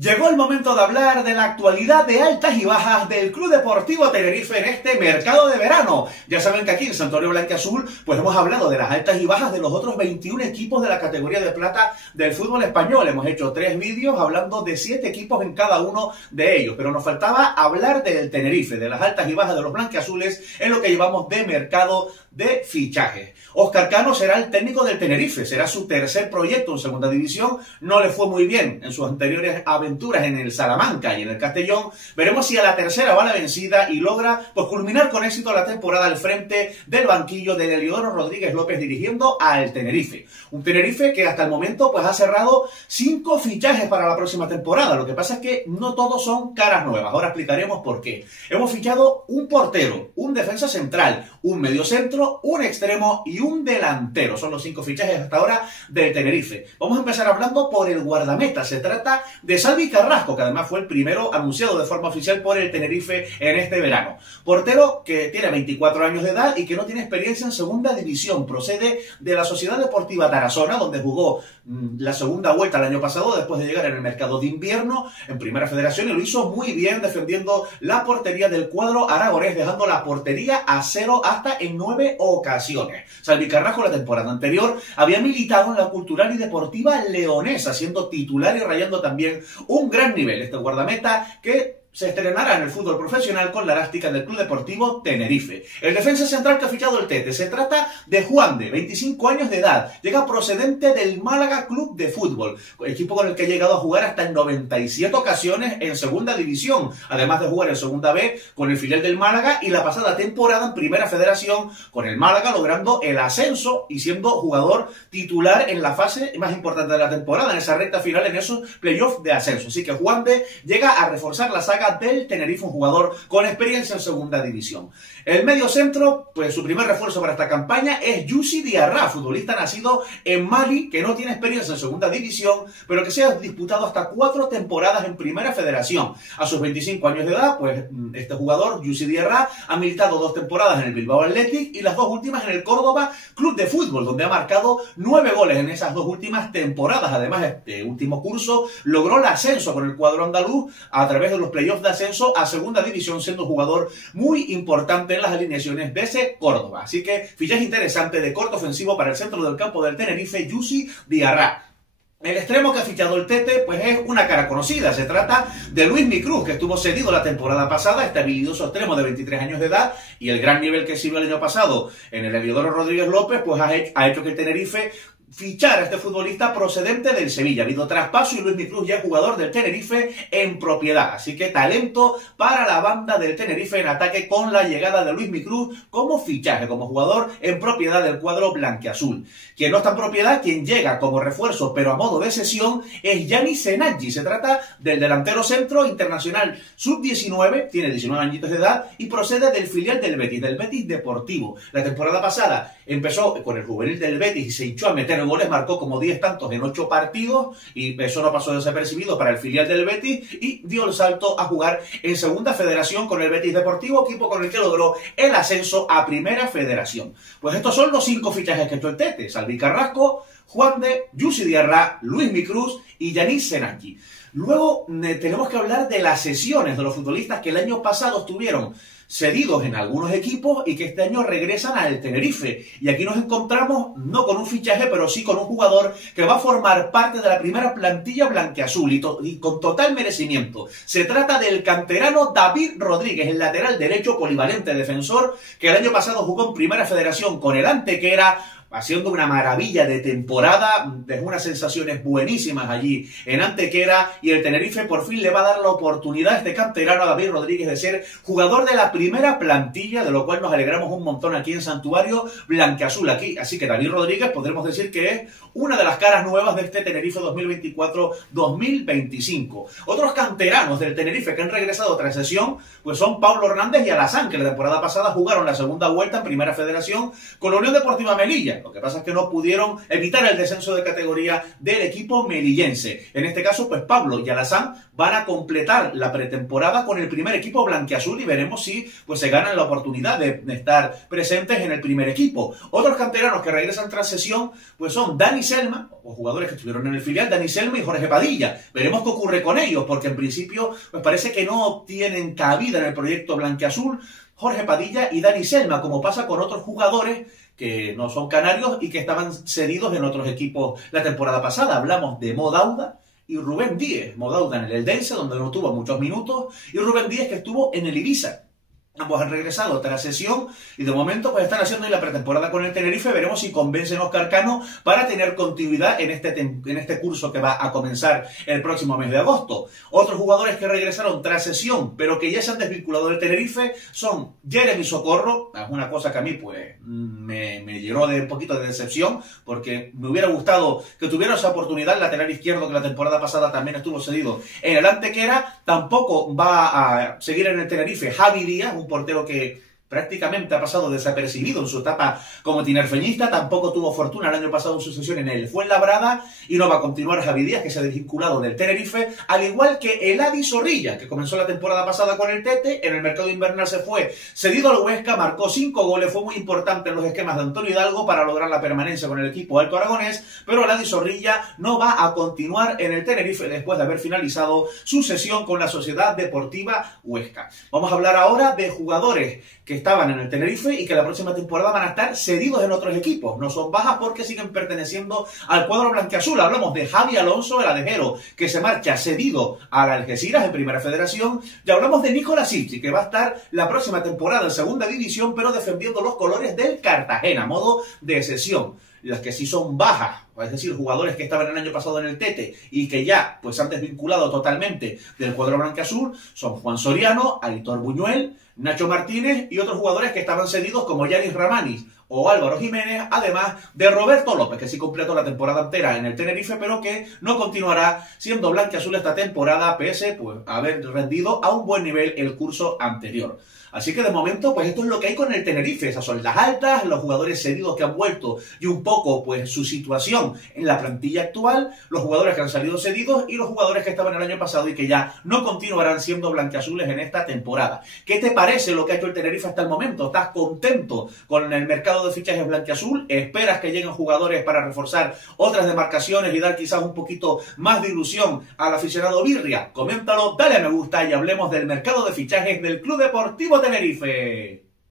Llegó el momento de hablar de la actualidad de altas y bajas del Club Deportivo Tenerife en este mercado de verano. Ya saben que aquí en Santuario Blanquiazul pues hemos hablado de las altas y bajas de los otros 21 equipos de la categoría de plata del fútbol español. Hemos hecho 3 vídeos hablando de 7 equipos en cada uno de ellos, pero nos faltaba hablar del Tenerife, de las altas y bajas de los blanquiazules en lo que llevamos de mercado de fichajes. Óscar Cano será el técnico del Tenerife, será su tercer proyecto en segunda división. No le fue muy bien en sus anteriores aventuras en el Salamanca y en el Castellón. Veremos si a la tercera va la vencida y logra pues culminar con éxito la temporada al frente del banquillo de Heliodoro Rodríguez López dirigiendo al Tenerife. Un Tenerife que hasta el momento pues ha cerrado 5 fichajes para la próxima temporada. Lo que pasa es que no todos son caras nuevas. Ahora explicaremos por qué. Hemos fichado un portero, un defensa central, un mediocentro, un extremo y un delantero. Son los 5 fichajes hasta ahora del Tenerife. Vamos a empezar hablando por el guardameta. Se trata de Salvi Carrasco, que además fue el primero anunciado de forma oficial por el Tenerife en este verano. Portero que tiene 24 años de edad y que no tiene experiencia en segunda división. Procede de la Sociedad Deportiva Tarazona, donde jugó la segunda vuelta el año pasado después de llegar en el mercado de invierno en Primera Federación, y lo hizo muy bien defendiendo la portería del cuadro aragonés, dejando la portería a 0 hasta en 9 ocasiones. Salvi Carrasco la temporada anterior había militado en la Cultural y Deportiva Leonesa, siendo titular y rayando también un gran nivel. Este guardameta que se estrenará en el fútbol profesional con la elástica del Club Deportivo Tenerife. El defensa central que ha fichado el Tete se trata de Juan de 25 años de edad. Llega procedente del Málaga Club de Fútbol, equipo con el que ha llegado a jugar hasta en 97 ocasiones en segunda división, además de jugar en segunda B con el filial del Málaga y la pasada temporada en Primera Federación con el Málaga, logrando el ascenso y siendo jugador titular en la fase más importante de la temporada, en esa recta final, en esos playoffs de ascenso. Así que Juan de llega a reforzar la saga del Tenerife, un jugador con experiencia en segunda división. El medio centro, pues su primer refuerzo para esta campaña es Youssy Diarra, futbolista nacido en Mali, que no tiene experiencia en segunda división, pero que se ha disputado hasta 4 temporadas en Primera Federación. A sus 25 años de edad, pues este jugador, Youssy Diarra, ha militado 2 temporadas en el Bilbao Athletic y las 2 últimas en el Córdoba Club de Fútbol, donde ha marcado 9 goles en esas 2 últimas temporadas. Además, este último curso logró el ascenso con el cuadro andaluz a través de los playoffs de ascenso a segunda división, siendo un jugador muy importante en las alineaciones de ese Córdoba. Así que fichaje interesante de corte ofensivo para el centro del campo del Tenerife, Youssy Diarra. El extremo que ha fichado el Tete pues es una cara conocida. Se trata de Luismi Cruz, que estuvo cedido la temporada pasada, este habilidoso extremo de 23 años de edad, y el gran nivel que sirvió el año pasado en el Heliodoro Rodríguez López pues ha hecho que el Tenerife fichar a este futbolista procedente del Sevilla. Ha habido traspaso y Luismi Cruz ya es jugador del Tenerife en propiedad. Así que talento para la banda del Tenerife en ataque con la llegada de Luismi Cruz como fichaje, como jugador en propiedad del cuadro blanquiazul. Quien no está en propiedad, quien llega como refuerzo pero a modo de cesión, es Yanis Senadji. Se trata del delantero centro internacional sub-19, tiene 19 añitos de edad y procede del filial del Betis Deportivo. La temporada pasada empezó con el juvenil del Betis y se hinchó a meter goles, marcó como 10 tantos en 8 partidos y eso no pasó desapercibido para el filial del Betis y dio el salto a jugar en segunda federación con el Betis Deportivo, equipo con el que logró el ascenso a Primera Federación. Pues estos son los 5 fichajes que ha hecho el Tete: Salvi Carrasco, Juan de, Youssy Diarra, Luismi Cruz y Yanis Senadji. Luego tenemos que hablar de las cesiones de los futbolistas que el año pasado estuvieron cedidos en algunos equipos y que este año regresan al Tenerife. Y aquí nos encontramos no con un fichaje, pero sí con un jugador que va a formar parte de la primera plantilla blanquiazul y con total merecimiento. Se trata del canterano David Rodríguez, el lateral derecho polivalente defensor, que el año pasado jugó en Primera Federación con el Antequera, haciendo una maravilla de temporada, dejó unas sensaciones buenísimas allí en Antequera, y el Tenerife por fin le va a dar la oportunidad a este canterano, a David Rodríguez, de ser jugador de la primera plantilla, de lo cual nos alegramos un montón aquí en Santuario Blanquiazul. Así que David Rodríguez podremos decir que es una de las caras nuevas de este Tenerife 2024-2025. Otros canteranos del Tenerife que han regresado tras cesión pues son Pablo Hernández y Alazán, que la temporada pasada jugaron la segunda vuelta en Primera Federación con la Unión Deportiva Melilla. bien. Lo que pasa es que no pudieron evitar el descenso de categoría del equipo melillense. En este caso, pues Pablo y Alazán van a completar la pretemporada con el primer equipo blanquiazul y veremos si pues se ganan la oportunidad de estar presentes en el primer equipo. Otros canteranos que regresan tras sesión pues son Dani Selma, o jugadores que estuvieron en el filial, Dani Selma y Jorge Padilla. Veremos qué ocurre con ellos, porque en principio pues parece que no tienen cabida en el proyecto blanquiazul Jorge Padilla y Dani Selma, como pasa con otros jugadores que no son canarios y que estaban cedidos en otros equipos la temporada pasada. Hablamos de Mo Dauda y Rubén Díez. Mo Dauda en el Eldense, donde no tuvo muchos minutos, y Rubén Díez, que estuvo en el Ibiza. Ambos han regresado tras sesión y de momento pues están haciendo la pretemporada con el Tenerife. Veremos si convencen a Óscar Cano para tener continuidad en este curso que va a comenzar el próximo mes de agosto. Otros jugadores que regresaron tras sesión pero que ya se han desvinculado del Tenerife son Jeremy Socorro. Es una cosa que a mí pues me llenó de un poquito de decepción, porque me hubiera gustado que tuviera esa oportunidad. El lateral izquierdo, que la temporada pasada también estuvo cedido en el Antequera. Tampoco va a seguir en el Tenerife Javi Díaz, un portero que prácticamente ha pasado desapercibido en su etapa como tinerfeñista. Tampoco tuvo fortuna el año pasado en su sesión en el Fuenlabrada y no va a continuar Javi Díaz, que se ha desvinculado del Tenerife, al igual que el Adi Zorrilla, que comenzó la temporada pasada con el Tete. En el mercado invernal se fue cedido al Huesca, marcó 5 goles, fue muy importante en los esquemas de Antonio Hidalgo para lograr la permanencia con el equipo alto aragonés, pero el Adi Zorrilla no va a continuar en el Tenerife después de haber finalizado su sesión con la Sociedad Deportiva Huesca. Vamos a hablar ahora de jugadores que estaban en el Tenerife y que la próxima temporada van a estar cedidos en otros equipos. No son bajas porque siguen perteneciendo al cuadro blanquiazul. Hablamos de Javi Alonso, el adejero, que se marcha cedido al Algeciras en Primera Federación. Y hablamos de Nicolás Ipsi, que va a estar la próxima temporada en Segunda División, pero defendiendo los colores del Cartagena, a modo de cesión. Las que sí son bajas, es decir, jugadores que estaban el año pasado en el Tete y que ya pues han desvinculado totalmente del cuadro blanquiazul, son Juan Soriano, Aitor Buñuel, Nacho Martínez y otros jugadores que estaban cedidos como Yanis Ramanis o Álvaro Jiménez, además de Roberto López, que sí completó la temporada entera en el Tenerife, pero que no continuará siendo blanquiazul esta temporada, pese pues a haber rendido a un buen nivel el curso anterior. Así que de momento, pues esto es lo que hay con el Tenerife. Esas son las altas, los jugadores cedidos que han vuelto y un poco, pues, su situación en la plantilla actual, los jugadores que han salido cedidos y los jugadores que estaban el año pasado y que ya no continuarán siendo blanquiazules en esta temporada. ¿Qué te parece lo que ha hecho el Tenerife hasta el momento? ¿Estás contento con el mercado de fichajes blanquiazul? ¿Esperas que lleguen jugadores para reforzar otras demarcaciones y dar quizás un poquito más de ilusión al aficionado birria? Coméntalo, dale a me gusta y hablemos del mercado de fichajes del Club Deportivo Tenerife.